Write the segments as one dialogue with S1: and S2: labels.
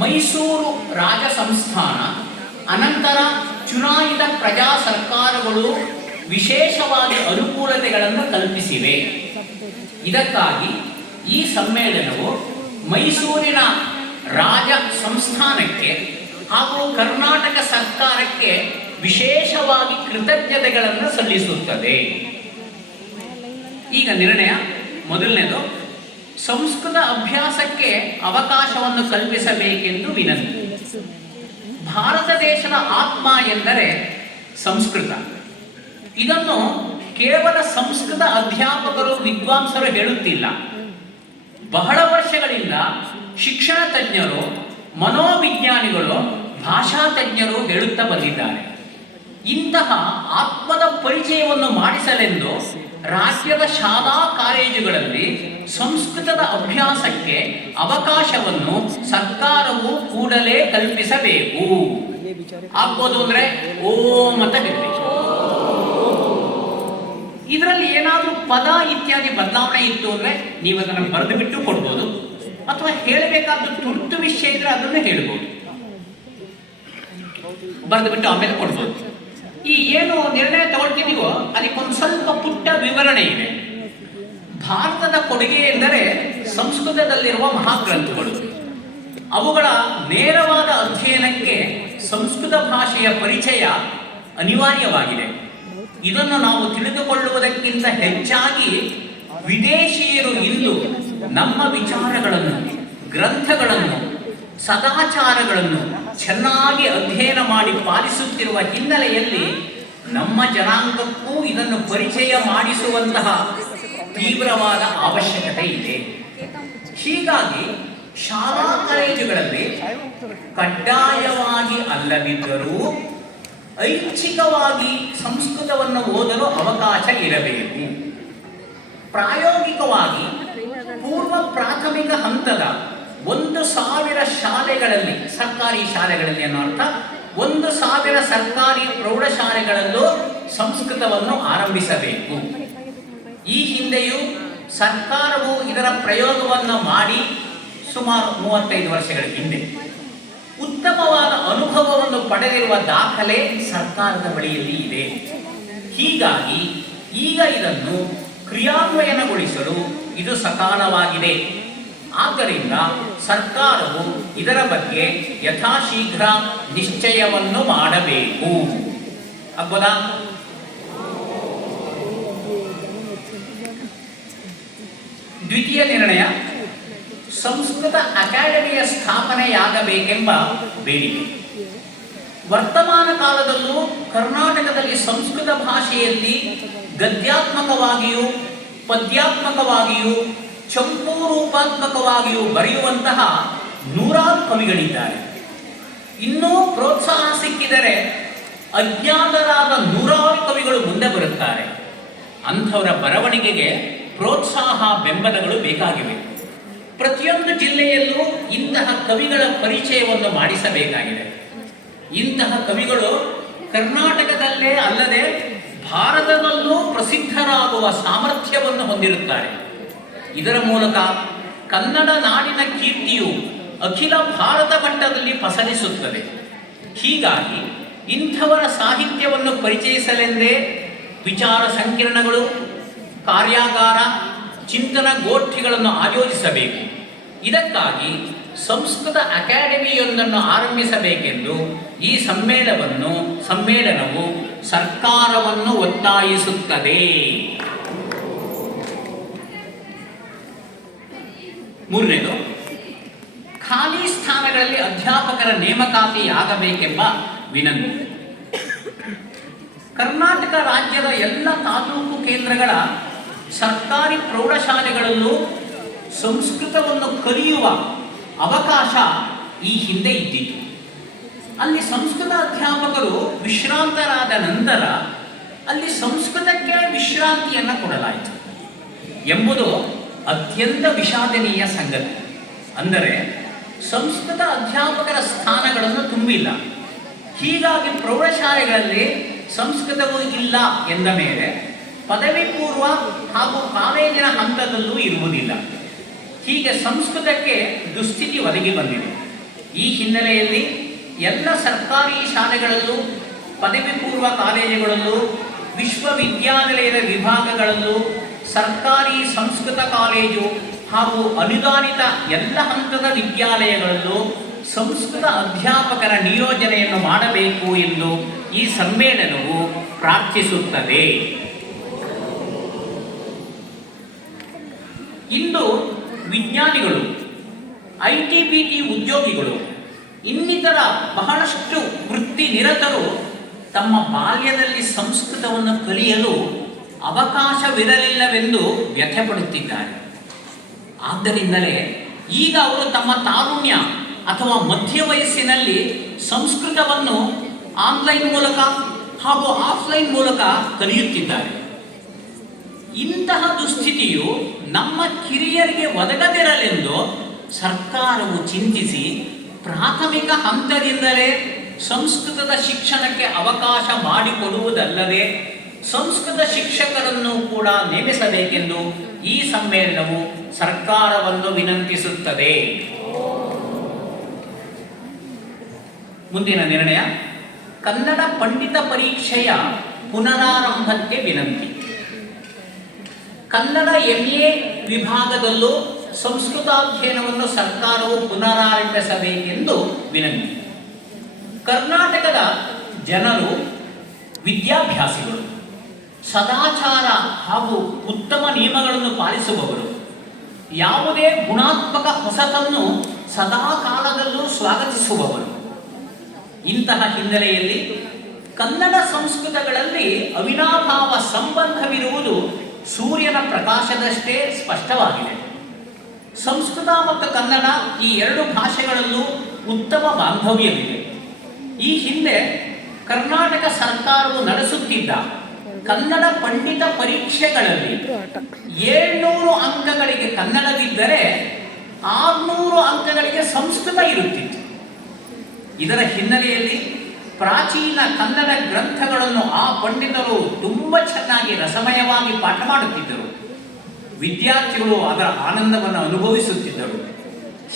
S1: ಮೈಸೂರು ರಾಜ ಸಂಸ್ಥಾನ ಅನಂತರ ಚುನಾಯಿತ ಪ್ರಜಾ ಸರ್ಕಾರಗಳು ವಿಶೇಷವಾಗಿ ಅನುಕೂಲತೆಗಳನ್ನು ಕಲ್ಪಿಸಿವೆ. ಇದಕ್ಕಾಗಿ ಈ ಸಮ್ಮೇಳನವು ಮೈಸೂರಿನ ರಾಜ ಸಂಸ್ಥಾನಕ್ಕೆ ಹಾಗೂ ಕರ್ನಾಟಕ ಸರ್ಕಾರಕ್ಕೆ ವಿಶೇಷವಾಗಿ ಕೃತಜ್ಞತೆಗಳನ್ನು ಸಲ್ಲಿಸುತ್ತದೆ. ಈಗ ನಿರ್ಣಯ, ಮೊದಲನೇದು ಸಂಸ್ಕೃತ ಅಭ್ಯಾಸಕ್ಕೆ ಅವಕಾಶವನ್ನು ಕಲ್ಪಿಸಬೇಕೆಂದು ವಿನಂತಿ. ಭಾರತ ದೇಶದ ಆತ್ಮ ಎಂದರೆ ಸಂಸ್ಕೃತ. ಇದನ್ನು ಕೇವಲ ಸಂಸ್ಕೃತ ಅಧ್ಯಾಪಕರು, ವಿದ್ವಾಂಸರು ಹೇಳುತ್ತಿಲ್ಲ. ಬಹಳ ವರ್ಷಗಳಿಂದ ಶಿಕ್ಷಣ ತಜ್ಞರು, ಮನೋವಿಜ್ಞಾನಿಗಳು, ಭಾಷಾ ತಜ್ಞರು ಹೇಳುತ್ತಾ ಬಂದಿದ್ದಾರೆ. ಇಂತಹ ಆತ್ಮದ ಪರಿಚಯವನ್ನು ಮಾಡಿಸಲೆಂದು ರಾಜ್ಯದ ಶಾಲಾ ಕಾಲೇಜುಗಳಲ್ಲಿ ಸಂಸ್ಕೃತದ ಅಭ್ಯಾಸಕ್ಕೆ ಅವಕಾಶವನ್ನು ಸರ್ಕಾರವು ಕೂಡಲೇ ಕಲ್ಪಿಸಬೇಕು. ಆಗ್ಬೋದು ಅಂದ್ರೆ ಓಂ ಅಂತ ಹೇಳಬೇಕು ಇದರಲ್ಲಿ ಏನಾದರೂ ಪದ ಇತ್ಯಾದಿ ಬದಲಾವಣೆ ಇತ್ತು ಅಂದ್ರೆ ನೀವು ಅದನ್ನು ಬರೆದು ಬಿಟ್ಟು ಕೊಡ್ಬೋದು. ಅಥವಾ ಹೇಳಬೇಕಾದ ತುರ್ತು ವಿಷಯ ಇದ್ರೆ ಅದನ್ನು ಹೇಳ್ಬೋದು. ಬರೆದು ಬಿಟ್ಟು ಆಮೇಲೆ ಕೊಡ್ಬೋದು. ಈ ಏನು ನಿರ್ಣಯ ಸ್ವಲ್ಪ ವಿವರಣೆ ಇದೆ. ಭಾರತದ ಕೊಡುಗೆ ಎಂದರೆ ಸಂಸ್ಕೃತದಲ್ಲಿರುವ ಮಹಾಗ್ರಂಥಗಳು. ಅವುಗಳ ನೇರವಾದ ಅಧ್ಯಯನಕ್ಕೆ ಸಂಸ್ಕೃತ ಭಾಷೆಯ ಪರಿಚಯ ಅನಿವಾರ್ಯವಾಗಿದೆ. ಇದನ್ನು ನಾವು ತಿಳಿದುಕೊಳ್ಳುವುದಕ್ಕಿಂತ ಹೆಚ್ಚಾಗಿ ವಿದೇಶಿಯರು ಇಂದು ನಮ್ಮ ವಿಚಾರಗಳನ್ನು, ಗ್ರಂಥಗಳನ್ನು, ಸದಾಚಾರಗಳನ್ನು ಚೆನ್ನಾಗಿ ಅಧ್ಯಯನ ಮಾಡಿ ಪಾಲಿಸುತ್ತಿರುವ ಹಿನ್ನೆಲೆಯಲ್ಲಿ ನಮ್ಮ ಜನಾಂಗಕ್ಕೂ ಇದನ್ನು ಪರಿಚಯ ಮಾಡಿಸುವಂತಹ ತೀವ್ರವಾದ ಅವಶ್ಯಕತೆ ಇದೆ. ಹೀಗಾಗಿ ಶಾಲಾ ಕಾಲೇಜುಗಳಲ್ಲಿ ಕಡ್ಡಾಯವಾಗಿ ಅಲ್ಲದಿದ್ದರೂ ಐಚ್ಛಿಕವಾಗಿ ಸಂಸ್ಕೃತವನ್ನು ಓದಲು ಅವಕಾಶ ಇರಬೇಕು. ಪ್ರಾಯೋಗಿಕವಾಗಿ ಪೂರ್ವ ಪ್ರಾಥಮಿಕ ಹಂತದ ಒಂದು ಸಾವಿರ ಶಾಲೆಗಳಲ್ಲಿ, ಸರ್ಕಾರಿ ಶಾಲೆಗಳಲ್ಲಿ ಅನ್ನೋ ಅರ್ಥ ಒಂದು ಸಾವಿರ ಸರ್ಕಾರಿ ಪ್ರೌಢಶಾಲೆಗಳಲ್ಲೂ ಸಂಸ್ಕೃತವನ್ನು ಆರಂಭಿಸಬೇಕು. ಈ ಹಿಂದೆಯೂ ಸರ್ಕಾರವು ಇದರ ಪ್ರಯೋಗವನ್ನು ಮಾಡಿ ಸುಮಾರು ಮೂವತ್ತೈದು ವರ್ಷಗಳ ಹಿಂದೆ ಉತ್ತಮವಾದ ಅನುಭವವನ್ನು ಪಡೆದಿರುವ ದಾಖಲೆ ಸರ್ಕಾರದ ಬಳಿಯಲ್ಲಿ ಇದೆ. ಹೀಗಾಗಿ ಈಗ ಇದನ್ನು ಕ್ರಿಯಾನ್ವಯನಗೊಳಿಸಲು ಇದು ಸಕಾಲವಾಗಿದೆ. ಆದ್ದರಿಂದ ಸರ್ಕಾರವು ಇದರ ಬಗ್ಗೆ ಯಥಾಶೀಘ್ರ ನಿಶ್ಚಯವನ್ನು ಮಾಡಬೇಕು. ಆಗ್ಬೋದಾ ದ್ವಿತೀಯ ನಿರ್ಣಯ, ಸಂಸ್ಕೃತ ಅಕಾಡೆಮಿಯ ಸ್ಥಾಪನೆಯಾಗಬೇಕೆಂಬ ಬೇಡಿಕೆ. ವರ್ತಮಾನ ಕಾಲದಲ್ಲೂ ಕರ್ನಾಟಕದಲ್ಲಿ ಸಂಸ್ಕೃತ ಭಾಷೆಯಲ್ಲಿ ಗದ್ಯಾತ್ಮಕವಾಗಿಯೂ ಪದ್ಯಾತ್ಮಕವಾಗಿಯೂ ಚಂಪೂ ರೂಪಾತ್ಮಕವಾಗಿಯೂ ಬರೆಯುವಂತಹ ನೂರಾರು ಕವಿಗಳಿದ್ದಾರೆ. ಇನ್ನೂ ಪ್ರೋತ್ಸಾಹ ಸಿಕ್ಕಿದರೆ ಅಜ್ಞಾತರಾದ ನೂರಾರು ಕವಿಗಳು ಮುಂದೆ ಬರುತ್ತಾರೆ. ಅಂಥವರ ಬರವಣಿಗೆಗೆ ಪ್ರೋತ್ಸಾಹ ಬೆಂಬಲಗಳು ಬೇಕಾಗಿವೆ. ಪ್ರತಿಯೊಂದು ಜಿಲ್ಲೆಯಲ್ಲೂ ಇಂತಹ ಕವಿಗಳ ಪರಿಚಯವನ್ನು ಮಾಡಿಸಬೇಕಾಗಿದೆ. ಇಂತಹ ಕವಿಗಳು ಕರ್ನಾಟಕದಲ್ಲೇ ಅಲ್ಲದೆ ಭಾರತದಲ್ಲೂ ಪ್ರಸಿದ್ಧರಾಗುವ ಸಾಮರ್ಥ್ಯವನ್ನು ಹೊಂದಿರುತ್ತಾರೆ. ಇದರ ಮೂಲಕ ಕನ್ನಡ ನಾಡಿನ ಕೀರ್ತಿಯು ಅಖಿಲ ಭಾರತ ಮಟ್ಟದಲ್ಲಿ ಪಸರಿಸುತ್ತದೆ. ಹೀಗಾಗಿ ಇಂಥವರ ಸಾಹಿತ್ಯವನ್ನು ಪರಿಚಯಿಸಲೆಂದೇ ವಿಚಾರ ಸಂಕಿರಣಗಳು, ಕಾರ್ಯಾಗಾರ, ಚಿಂತನ ಗೋಷ್ಠಿಗಳನ್ನು ಆಯೋಜಿಸಬೇಕು. ಇದಕ್ಕಾಗಿ ಸಂಸ್ಕೃತ ಅಕಾಡೆಮಿಯೊಂದನ್ನು ಆರಂಭಿಸಬೇಕೆಂದು ಈ ಸಮ್ಮೇಳನವನ್ನು ಸಮ್ಮೇಳನವು ಸರ್ಕಾರವನ್ನು ಒತ್ತಾಯಿಸುತ್ತದೆ. ಮೂರನೇದು, ಖಾಲಿ ಸ್ಥಾನಗಳಲ್ಲಿ ಅಧ್ಯಾಪಕರ ನೇಮಕಾತಿಯಾಗಬೇಕೆಂಬ ವಿನಂತಿ. ಕರ್ನಾಟಕ ರಾಜ್ಯದ ಎಲ್ಲ ತಾಲೂಕು ಕೇಂದ್ರಗಳ ಸರ್ಕಾರಿ ಪ್ರೌಢಶಾಲೆಗಳಲ್ಲೂ ಸಂಸ್ಕೃತವನ್ನು ಕಲಿಯುವ ಅವಕಾಶ ಈ ಹಿಂದೆ ಇದ್ದಿತ್ತು ಅಲ್ಲಿ ಸಂಸ್ಕೃತ ಅಧ್ಯಾಪಕರು ವಿಶ್ರಾಂತರಾದ ನಂತರ ಅಲ್ಲಿ ಸಂಸ್ಕೃತಕ್ಕೆ ವಿಶ್ರಾಂತಿಯನ್ನು ಕೊಡಲಾಯಿತು. ಎಂಬುದು ಅತ್ಯಂತ ವಿಷಾದನೀಯ ಸಂಗತಿ. ಅಂದರೆ ಸಂಸ್ಕೃತ ಅಧ್ಯಾಪಕರ ಸ್ಥಾನಗಳನ್ನು ತುಂಬಿಲ್ಲ. ಹೀಗಾಗಿ ಪ್ರೌಢಶಾಲೆಗಳಲ್ಲಿ ಸಂಸ್ಕೃತವೂ ಇಲ್ಲ ಎಂದ ಮೇಲೆ ಪದವಿ ಪೂರ್ವ ಹಾಗೂ ಕಾಲೇಜಿನ ಹಂತದಲ್ಲೂ ಇರುವುದಿಲ್ಲ. ಹೀಗೆ ಸಂಸ್ಕೃತಕ್ಕೆ ದುಸ್ಥಿತಿ ಒದಗಿ ಬಂದಿದೆ. ಈ ಹಿನ್ನೆಲೆಯಲ್ಲಿ ಎಲ್ಲ ಸರ್ಕಾರಿ ಶಾಲೆಗಳಲ್ಲೂ, ಪದವಿ ಪೂರ್ವ ಕಾಲೇಜುಗಳಲ್ಲೂ, ವಿಶ್ವವಿದ್ಯಾನಿಲಯದ ವಿಭಾಗಗಳಲ್ಲೂ ಸರ್ಕಾರಿ ಸಂಸ್ಕೃತ ಕಾಲೇಜು ಹಾಗೂ ಅನುದಾನಿತ ಎಲ್ಲ ಹಂತದ ವಿದ್ಯಾಲಯಗಳಲ್ಲೂ ಸಂಸ್ಕೃತ ಅಧ್ಯಾಪಕರ ನಿಯೋಜನೆಯನ್ನು ಮಾಡಬೇಕು ಎಂದು ಈ ಸಮ್ಮೇಳನವು ಪ್ರಾರ್ಥಿಸುತ್ತದೆ. ಇಂದು ವಿಜ್ಞಾನಿಗಳು, ಐ ಟಿ ಬಿ ಟಿ ಉದ್ಯೋಗಿಗಳು, ಇನ್ನಿತರ ಬಹಳಷ್ಟು ವೃತ್ತಿ ನಿರತರು ತಮ್ಮ ಬಾಲ್ಯದಲ್ಲಿ ಸಂಸ್ಕೃತವನ್ನು ಕಲಿಯಲು ಅವಕಾಶವಿರಲಿಲ್ಲವೆಂದು ವ್ಯಥೆಪಡುತ್ತಿದ್ದಾರೆ. ಆದ್ದರಿಂದಲೇ ಈಗ ಅವರು ತಮ್ಮ ತಾರುಣ್ಯ ಅಥವಾ ಮಧ್ಯ ವಯಸ್ಸಿನಲ್ಲಿ ಸಂಸ್ಕೃತವನ್ನು ಆನ್ಲೈನ್ ಮೂಲಕ ಹಾಗೂ ಆಫ್ಲೈನ್ ಮೂಲಕ ಕಲಿಯುತ್ತಿದ್ದಾರೆ. ಇಂತಹ ದುಸ್ಥಿತಿಯು ನಮ್ಮ ಕಿರಿಯರಿಗೆ ಒದಗದಿರಲೆಂದು ಸರ್ಕಾರವು ಚಿಂತಿಸಿ ಪ್ರಾಥಮಿಕ ಹಂತದಿಂದಲೇ ಸಂಸ್ಕೃತದ ಶಿಕ್ಷಣಕ್ಕೆ ಅವಕಾಶ ಮಾಡಿಕೊಡುವುದಲ್ಲದೆ ಸಂಸ್ಕೃತ ಶಿಕ್ಷಕರನ್ನು ಕೂಡ ನೇಮಿಸಬೇಕೆಂದು ಈ ಸಮ್ಮೇಳನವು ಸರ್ಕಾರವನ್ನು ವಿನಂತಿಸುತ್ತದೆ. ಮುಂದಿನ ನಿರ್ಣಯ, ಕನ್ನಡ ಪಂಡಿತ ಪರೀಕ್ಷೆಯ ಪುನರಾರಂಭಕ್ಕೆ ವಿನಂತಿ. ಕನ್ನಡ ಎಂಎ ವಿಭಾಗದಲ್ಲೂ ಸಂಸ್ಕೃತಾಧ್ಯಯನವನ್ನು ಸರ್ಕಾರವು ಪುನರಾರಂಭಿಸಬೇಕೆಂದು ವಿನಂತಿ. ಕರ್ನಾಟಕದ ಜನರು, ವಿದ್ಯಾಭ್ಯಾಸಿಗಳು ಸದಾಚಾರ ಹಾಗೂ ಉತ್ತಮ ನಿಯಮಗಳನ್ನು ಪಾಲಿಸುವವರು. ಯಾವುದೇ ಗುಣಾತ್ಮಕ ಹೊಸತನ್ನು ಸದಾ ಕಾಲದಲ್ಲೂ ಸ್ವಾಗತಿಸುವವರು. ಇಂತಹ ಹಿನ್ನೆಲೆಯಲ್ಲಿ ಕನ್ನಡ ಸಂಸ್ಕೃತಗಳಲ್ಲಿ ಅವಿನಾಭಾವ ಸಂಬಂಧವಿರುವುದು ಸೂರ್ಯನ ಪ್ರಕಾಶದಷ್ಟೇ ಸ್ಪಷ್ಟವಾಗಿದೆ. ಸಂಸ್ಕೃತ ಮತ್ತು ಕನ್ನಡ ಈ ಎರಡು ಭಾಷೆಗಳಲ್ಲೂ ಉತ್ತಮ ಬಾಂಧವ್ಯವಿದೆ. ಈ ಹಿಂದೆ ಕರ್ನಾಟಕ ಸರ್ಕಾರವು ನಡೆಸುತ್ತಿದ್ದ ಕನ್ನಡ ಪಂಡಿತ ಪರೀಕ್ಷೆಗಳಲ್ಲಿ ಏಳ್ನೂರು ಅಂಕಗಳಿಗೆ ಕನ್ನಡವಿದ್ದರೆ ಆರ್ನೂರು ಅಂಕಗಳಿಗೆ ಸಂಸ್ಕೃತ ಇರುತ್ತಿತ್ತು. ಇದರ ಹಿನ್ನೆಲೆಯಲ್ಲಿ ಪ್ರಾಚೀನ ಕನ್ನಡ ಗ್ರಂಥಗಳನ್ನು ಆ ಪಂಡಿತರು ತುಂಬ ಚೆನ್ನಾಗಿ ರಸಮಯವಾಗಿ ಪಾಠ ಮಾಡುತ್ತಿದ್ದರು. ವಿದ್ಯಾರ್ಥಿಗಳು ಅದರ ಆನಂದವನ್ನು ಅನುಭವಿಸುತ್ತಿದ್ದರು.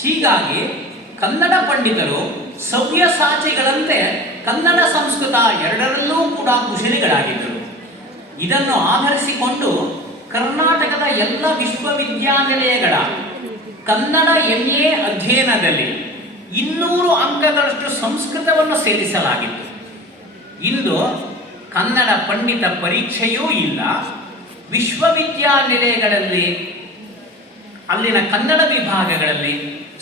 S1: ಹೀಗಾಗಿ ಕನ್ನಡ ಪಂಡಿತರು ಸವ್ಯಸಾಚಿಗಳಂತೆ ಕನ್ನಡ ಸಂಸ್ಕೃತ ಎರಡರಲ್ಲೂ ಕೂಡ ಕುಶಲಿಗಳಾಗಿದ್ದರು. ಇದನ್ನು ಆಧರಿಸಿಕೊಂಡು ಕರ್ನಾಟಕದ ಎಲ್ಲ ವಿಶ್ವವಿದ್ಯಾನಿಲಯಗಳ ಕನ್ನಡ ಎಂ ಎ ಅಧ್ಯಯನದಲ್ಲಿ ಇನ್ನೂರು ಅಂಕಗಳಷ್ಟು ಸಂಸ್ಕೃತವನ್ನು ಸೇರಿಸಲಾಗಿತ್ತು. ಇಂದು ಕನ್ನಡ ಪಂಡಿತ ಪರೀಕ್ಷೆಯೂ ಇಲ್ಲ. ವಿಶ್ವವಿದ್ಯಾನಿಲಯಗಳಲ್ಲಿ, ಅಲ್ಲಿನ ಕನ್ನಡ ವಿಭಾಗಗಳಲ್ಲಿ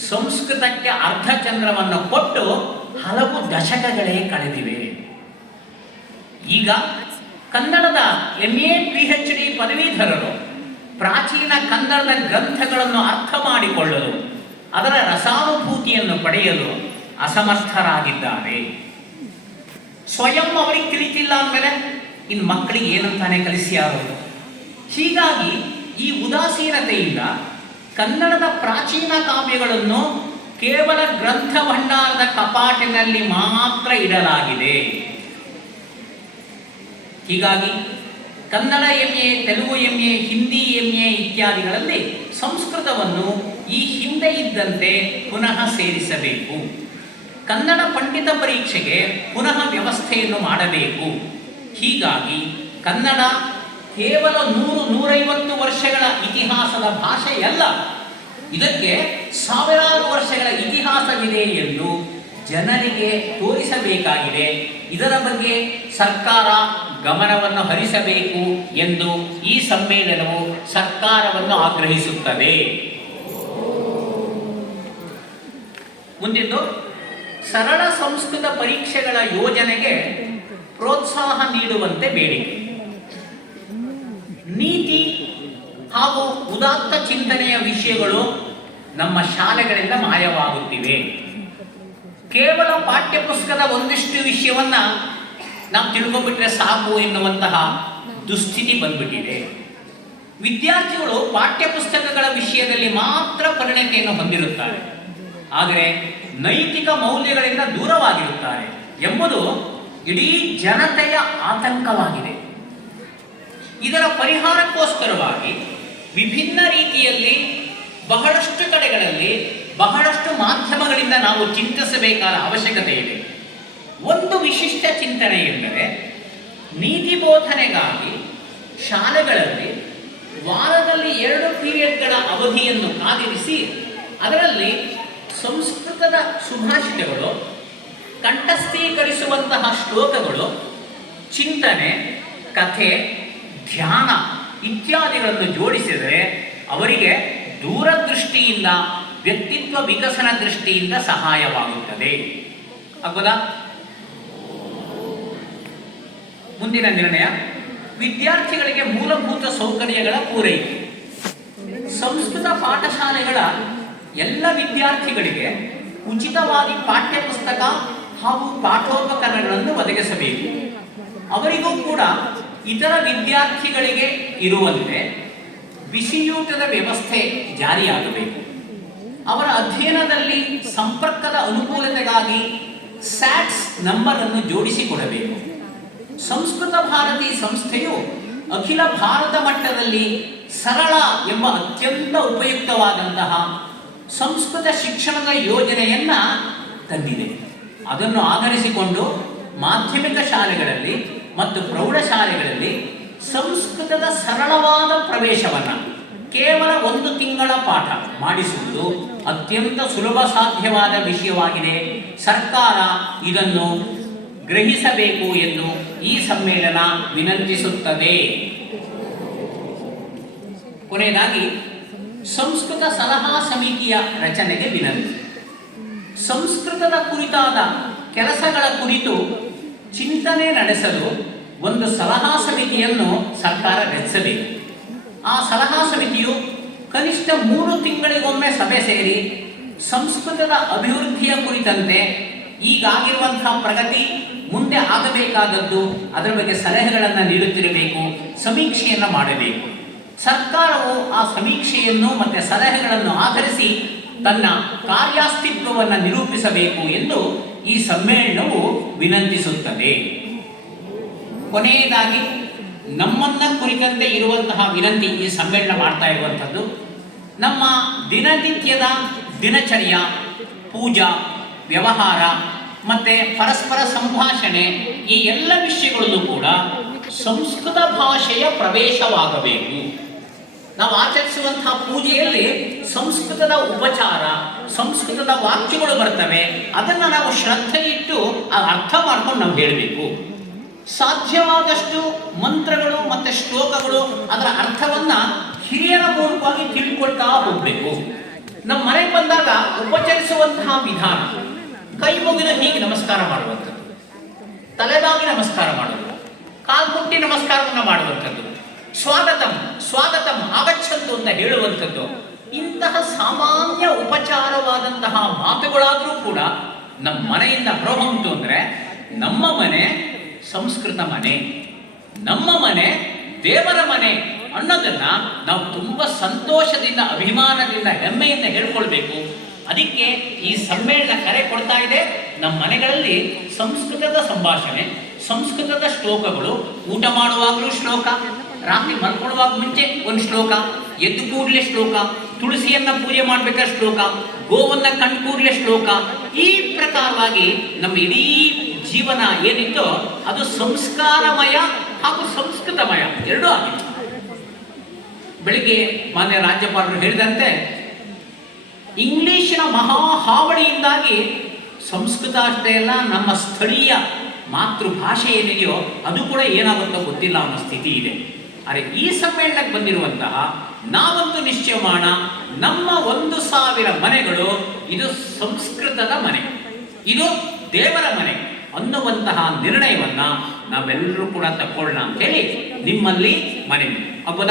S1: ಸಂಸ್ಕೃತಕ್ಕೆ ಅರ್ಧ ಚಂದ್ರವನ್ನು ಕೊಟ್ಟು ಹಲವು ದಶಕಗಳೇ ಕಳೆದಿವೆ. ಈಗ ಕನ್ನಡದ M A P H D ಪದವೀಧರರು ಪ್ರಾಚೀನ ಕನ್ನಡದ ಗ್ರಂಥಗಳನ್ನು ಅರ್ಥ ಮಾಡಿಕೊಳ್ಳಲು, ಅದರ ರಸಾನುಭೂತಿಯನ್ನು ಪಡೆಯಲು ಅಸಮರ್ಥರಾಗಿದ್ದಾರೆ. ಸ್ವಯಂ ಅವರಿಗೆ ತಿಳಿತಿಲ್ಲ ಅಂದಮೇಲೆ ಇನ್ನು ಮಕ್ಕಳಿಗೆ ಏನಂತಾನೆ ಕಲಿಸಿಯಾರು ಹೀಗಾಗಿ ಈ ಉದಾಸೀನತೆಯಿಂದ ಕನ್ನಡದ ಪ್ರಾಚೀನ ಕಾವ್ಯಗಳನ್ನು ಕೇವಲ ಗ್ರಂಥ ಭಂಡಾರದ ಕಪಾಟಿನಲ್ಲಿ ಮಾತ್ರ ಇಡಲಾಗಿದೆ. ಹೀಗಾಗಿ Kannada MA Telugu MA Hindi MA ಇತ್ಯಾದಿಗಳಲ್ಲಿ ಸಂಸ್ಕೃತವನ್ನು ಈ ಹಿಂದೆ ಇದ್ದಂತೆ ಪುನಃ ಸೇರಿಸಬೇಕು. ಕನ್ನಡ ಪಂಡಿತ ಪರೀಕ್ಷೆಗೆ ಪುನಃ ವ್ಯವಸ್ಥೆಯನ್ನು ಮಾಡಬೇಕು. ಹೀಗಾಗಿ ಕನ್ನಡ ಕೇವಲ ನೂರು, ನೂರೈವತ್ತು ವರ್ಷಗಳ ಇತಿಹಾಸದ ಭಾಷೆಯಲ್ಲ, ಇದಕ್ಕೆ ಸಾವಿರಾರು ವರ್ಷಗಳ ಇತಿಹಾಸವಿದೆ ಎಂದು ಜನರಿಗೆ ತೋರಿಸಬೇಕಾಗಿದೆ. ಇದರ ಬಗ್ಗೆ ಸರ್ಕಾರ ಗಮನವನ್ನು ಹರಿಸಬೇಕು ಎಂದು ಈ ಸಮ್ಮೇಳನವು ಸರ್ಕಾರವನ್ನು ಆಗ್ರಹಿಸುತ್ತದೆ. ಮುಂದಿದ್ದು, ಸರಳ ಸಂಸ್ಕೃತ ಪರೀಕ್ಷೆಗಳ ಯೋಜನೆಗೆ ಪ್ರೋತ್ಸಾಹ ನೀಡುವಂತೆ ಬೇಡಿಕೆ. ನೀತಿ ಹಾಗೂ ಉದಾತ್ತ ಚಿಂತನೆಯ ವಿಷಯಗಳು ನಮ್ಮ ಶಾಲೆಗಳಿಂದ ಮಾಯವಾಗುತ್ತಿವೆ. ಕೇವಲ ಪಾಠ್ಯಪುಸ್ತಕದ ಒಂದಿಷ್ಟು ವಿಷಯವನ್ನ ನಾವು ತಿಳ್ಕೊಂಡ್ಬಿಟ್ರೆ ಸಾಕು ಎನ್ನುವಂತಹ ದುಸ್ಥಿತಿ ಬಂದ್ಬಿಟ್ಟಿದೆ. ವಿದ್ಯಾರ್ಥಿಗಳು ಪಾಠ್ಯಪುಸ್ತಕಗಳ ವಿಷಯದಲ್ಲಿ ಮಾತ್ರ ಪರಿಣತಿಯನ್ನು ಹೊಂದಿರುತ್ತಾರೆ. ಆದರೆ ನೈತಿಕ ಮೌಲ್ಯಗಳಿಂದ ದೂರವಾಗಿರುತ್ತಾರೆ ಎಂಬುದು ಇಡೀ ಜನತೆಯ ಆತಂಕವಾಗಿದೆ. ಇದರ ಪರಿಹಾರಕ್ಕೋಸ್ಕರವಾಗಿ ವಿಭಿನ್ನ ರೀತಿಯಲ್ಲಿ ಬಹಳಷ್ಟು ಕಡೆಗಳಲ್ಲಿ ಬಹಳಷ್ಟು ಮಾಧ್ಯಮಗಳಿಂದ ನಾವು ಚಿಂತಿಸಬೇಕಾದ ಅವಶ್ಯಕತೆ ಇದೆ. ಒಂದು ವಿಶಿಷ್ಟ ಚಿಂತನೆ ಎಂದರೆ, ನೀತಿ ಬೋಧನೆಗಾಗಿ ಶಾಲೆಗಳಲ್ಲಿ ವಾರದಲ್ಲಿ ಎರಡು ಪೀರಿಯಡ್ಗಳ ಅವಧಿಯನ್ನು ಕಾದಿರಿಸಿ, ಅದರಲ್ಲಿ ಸಂಸ್ಕೃತದ ಸುಭಾಷಿತಗಳು, ಕಂಠಸ್ಥೀಕರಿಸುವಂತಹ ಶ್ಲೋಕಗಳು, ಚಿಂತನೆ, ಕಥೆ, ಧ್ಯಾನ ಇತ್ಯಾದಿಗಳನ್ನು ಜೋಡಿಸಿದರೆ ಅವರಿಗೆ ದೂರದೃಷ್ಟಿಯಿಂದ ವ್ಯಕ್ತಿತ್ವ ವಿಕಸನ ದೃಷ್ಟಿಯಿಂದ ಸಹಾಯವಾಗುತ್ತದೆ. ಆಗ್ಬೋದಾ? ಮುಂದಿನ ನಿರ್ಣಯ, ವಿದ್ಯಾರ್ಥಿಗಳಿಗೆ ಮೂಲಭೂತ ಸೌಕರ್ಯಗಳ ಪೂರೈಕೆ. ಸಂಸ್ಕೃತ ಪಾಠಶಾಲೆಗಳ ಎಲ್ಲ ವಿದ್ಯಾರ್ಥಿಗಳಿಗೆ ಉಚಿತವಾಗಿ ಪಾಠ್ಯಪುಸ್ತಕ ಹಾಗೂ ಪಾಠೋಪಕರಣಗಳನ್ನು ಒದಗಿಸಬೇಕು. ಅವರಿಗೂ ಕೂಡ ಇತರ ವಿದ್ಯಾರ್ಥಿಗಳಿಗೆ ಇರುವಂತೆ ಬಿಸಿಯೂಟದ ವ್ಯವಸ್ಥೆ ಜಾರಿಯಾಗಬೇಕು. ಅಧ್ಯಯನದಲ್ಲಿ ಸಂಪರ್ಕದ ಅನುಕೂಲತೆಗಾಗಿ ಸ್ಯಾಟ್ಸ್ ನಂಬರ್ ಅನ್ನು ಜೋಡಿಸಿಕೊಡಬೇಕು. ಸಂಸ್ಕೃತ ಭಾರತಿ ಸಂಸ್ಥೆಯು ಅಖಿಲ ಭಾರತ ಮಟ್ಟದಲ್ಲಿ ಸರಳ ಎಂಬ ಅತ್ಯಂತ ಉಪಯುಕ್ತವಾದಂತಹ ಸಂಸ್ಕೃತ ಶಿಕ್ಷಣದ ಯೋಜನೆಯನ್ನ ತಂದಿದೆ. ಅದನ್ನು ಆಧರಿಸಿಕೊಂಡು ಮಾಧ್ಯಮಿಕ ಶಾಲೆಗಳಲ್ಲಿ ಮತ್ತು ಪ್ರೌಢಶಾಲೆಗಳಲ್ಲಿ ಸಂಸ್ಕೃತದ ಸರಳವಾದ ಪ್ರವೇಶವನ್ನ ಕೇವಲ ಒಂದು ತಿಂಗಳ ಪಾಠ ಮಾಡಿಸುವುದು ಅತ್ಯಂತ ಸುಲಭ ಸಾಧ್ಯವಾದ ವಿಷಯವಾಗಿದೆ. ಸರ್ಕಾರ ಇದನ್ನು ಗ್ರಹಿಸಬೇಕು ಎಂದು ಈ ಸಮ್ಮೇಳನ ವಿನಂತಿಸುತ್ತದೆ. ಕೊನೆಯದಾಗಿ, ಸಂಸ್ಕೃತ ಸಲಹಾ ಸಮಿತಿಯ ರಚನೆಗೆ ವಿನಂತಿ. ಸಂಸ್ಕೃತದ ಕುರಿತಾದ ಕೆಲಸಗಳ ಕುರಿತು ಚಿಂತನೆ ನಡೆಸಲು ಒಂದು ಸಲಹಾ ಸಮಿತಿಯನ್ನು ಸರ್ಕಾರ ರಚಿಸಬೇಕು. ಆ ಸಲಹಾ ಸಮಿತಿಯು ಕನಿಷ್ಠ ಮೂರು ತಿಂಗಳಿಗೊಮ್ಮೆ ಸಭೆ ಸೇರಿ ಸಂಸ್ಕೃತದ ಅಭಿವೃದ್ಧಿಯ ಕುರಿತಂತೆ ಈಗಾಗಿರುವಂತಹ ಪ್ರಗತಿ ಮುಂದೆ ಆಗಬೇಕಾದದ್ದು ಅದರ ಬಗ್ಗೆ ಸಲಹೆಗಳನ್ನು ನೀಡುತ್ತಿರಬೇಕು, ಸಮೀಕ್ಷೆಯನ್ನು ಮಾಡಬೇಕು. ಸರ್ಕಾರವು ಆ ಸಮೀಕ್ಷೆಯನ್ನು ಮತ್ತೆ ಸಲಹೆಗಳನ್ನು ಆಧರಿಸಿ ತನ್ನ ಕಾರ್ಯಾಸ್ತಿತ್ವವನ್ನು ನಿರೂಪಿಸಬೇಕು ಎಂದು ಈ ಸಮ್ಮೇಳನವು ವಿನಂತಿಸುತ್ತದೆ. ಕೊನೆಯದಾಗಿ ನಮ್ಮನ್ನ ಕುರಿತಂತೆ ಇರುವಂತಹ ವಿನಂತಿ ಈ ಸಮ್ಮೇಳನ ಮಾಡ್ತಾ ಇರುವಂಥದ್ದು. ನಮ್ಮ ದಿನನಿತ್ಯದ ದಿನಚರ್ಯ, ಪೂಜಾ, ವ್ಯವಹಾರ, ಮತ್ತೆ ಪರಸ್ಪರ ಸಂಭಾಷಣೆ ಈ ಎಲ್ಲ ವಿಷಯಗಳಲ್ಲೂ ಕೂಡ ಸಂಸ್ಕೃತ ಭಾಷೆಯ ಪ್ರವೇಶವಾಗಬೇಕು. ನಾವು ಆಚರಿಸುವಂತಹ ಪೂಜೆಯಲ್ಲಿ ಸಂಸ್ಕೃತದ ಉಪಚಾರ, ಸಂಸ್ಕೃತದ ವಾಕ್ಯಗಳು ಬರ್ತವೆ. ಅದನ್ನು ನಾವು ಶ್ರದ್ಧೆ ಇಟ್ಟು ಅರ್ಥ ಮಾಡ್ಕೊಂಡು ನಾವು ಹೇಳಬೇಕು. ಸಾಧ್ಯವಾದಷ್ಟು ಮಂತ್ರಗಳು ಮತ್ತೆ ಶ್ಲೋಕಗಳು ಅದರ ಅರ್ಥವನ್ನ ಹಿರಿಯರ ಪೂರ್ವಕವಾಗಿ ತಿಳ್ಕೊಳ್ತಾ ಹೋಗ್ಬೇಕು. ನಮ್ಮ ಮನೆಗೆ ಬಂದಾಗ ಉಪಚರಿಸುವಂತಹ ವಿಧಾನ, ಕೈ ಮುಗಿದು ಹೀಗೆ ನಮಸ್ಕಾರ ಮಾಡುವಂಥದ್ದು ತಲೆಬಾಗಿ ನಮಸ್ಕಾರ ಮಾಡುವುದು ಕಾಲ್ಮುಟ್ಟಿ ನಮಸ್ಕಾರವನ್ನು ಮಾಡುವಂಥದ್ದು, ಸ್ವಾಗತಂ ಸ್ವಾಗತಂ ಆಗಚ್ಚಂತು ಅಂತ ಹೇಳುವಂಥದ್ದು, ಇಂತಹ ಸಾಮಾನ್ಯ ಉಪಚಾರವಾದಂತಹ ಮಾತುಗಳಾದರೂ ಕೂಡ ನಮ್ಮ ಮನೆಯಿಂದ ಹೊರಹೊಂತು ಅಂದ್ರೆ ನಮ್ಮ ಮನೆ ಸಂಸ್ಕೃತ ಮನೆ, ನಮ್ಮ ಮನೆ, ದೇವರ ಮನೆ ಅನ್ನೋದನ್ನ ನಾವು ತುಂಬ ಸಂತೋಷದಿಂದ, ಅಭಿಮಾನದಿಂದ, ಹೆಮ್ಮೆಯಿಂದ ಹೇಳ್ಕೊಳ್ಬೇಕು. ಅದಕ್ಕೆ ಈ ಸಮ್ಮೇಳನ ಕರೆ ಕೊಡ್ತಾ ಇದೆ. ನಮ್ಮ ಮನೆಗಳಲ್ಲಿ ಸಂಸ್ಕೃತದ ಸಂಭಾಷಣೆ, ಸಂಸ್ಕೃತದ ಶ್ಲೋಕಗಳು, ಊಟ ಮಾಡುವಾಗಲೂ ಶ್ಲೋಕ, ರಾತ್ರಿ ಮಲ್ಕೊಳ್ಳುವಾಗ ಮುಂಚೆ ಒಂದು ಶ್ಲೋಕ, ಎದ್ದು ಕೂಡಲೇ ಶ್ಲೋಕ, ತುಳಸಿಯನ್ನ ಪೂಜೆ ಮಾಡ್ಬೇಕಾದ ಶ್ಲೋಕ, ಗೋವನ್ನ ಕಣ್ ಕೂಡಲೇ ಶ್ಲೋಕ ಈ ಪ್ರಕಾರವಾಗಿ ನಮ್ಮ ಇಡೀ ಜೀವನ ಏನಿತ್ತೋ ಅದು ಸಂಸ್ಕಾರಮಯ ಹಾಗೂ ಸಂಸ್ಕೃತಮಯ. ಎರಡೂ ಆಗಿತ್ತು. ಬೆಳಿಗ್ಗೆ ಮಾನ್ಯ ರಾಜ್ಯಪಾಲರು ಹೇಳಿದಂತೆ, ಇಂಗ್ಲಿಶಿನ ಮಹಾ ಹಾವಳಿಯಿಂದಾಗಿ ಸಂಸ್ಕೃತ ಅಷ್ಟೇ ಅಲ್ಲ, ನಮ್ಮ ಸ್ಥಳೀಯ ಮಾತೃಭಾಷೆ ಏನಿದೆಯೋ ಅದು ಕೂಡ ಏನಾಗುತ್ತೋ ಗೊತ್ತಿಲ್ಲ ಅನ್ನೋ ಸ್ಥಿತಿ ಇದೆ. ಆದರೆ ಈ ಸಮ್ಮೇಳನಕ್ಕೆ ಬಂದಿರುವಂತಹ ನಾವಂತೂ ನಿಶ್ಚಯ ಮಾಡೋಣ, ನಮ್ಮ ಒಂದು ಸಾವಿರ ಮನೆಗಳು ಇದು ಸಂಸ್ಕೃತದ ಮನೆ. ಇದು ದೇವರ ಮನೆ. ಅನ್ನುವಂತಹ ನಿರ್ಣಯವನ್ನ ನಾವೆಲ್ಲರೂ ಕೂಡ ತಕ್ಕೊಳ್ಳೋಣ ಅಂತ ಹೇಳಿ ನಿಮ್ಮಲ್ಲಿ ಮನೆ ಹಬ್ಬದ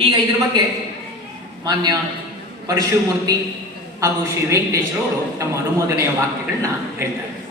S1: ಈಗ ಇದ್ರ ಬಗ್ಗೆ ಮಾನ್ಯ ಪರಶುಮೂರ್ತಿ ಹಾಗೂ ಶ್ರೀ ವೆಂಕಟೇಶ್ವರವರು ತಮ್ಮ ಅನುಮೋದನೆಯ ವಾಕ್ಯಗಳನ್ನ ಹೇಳ್ತಾರೆ.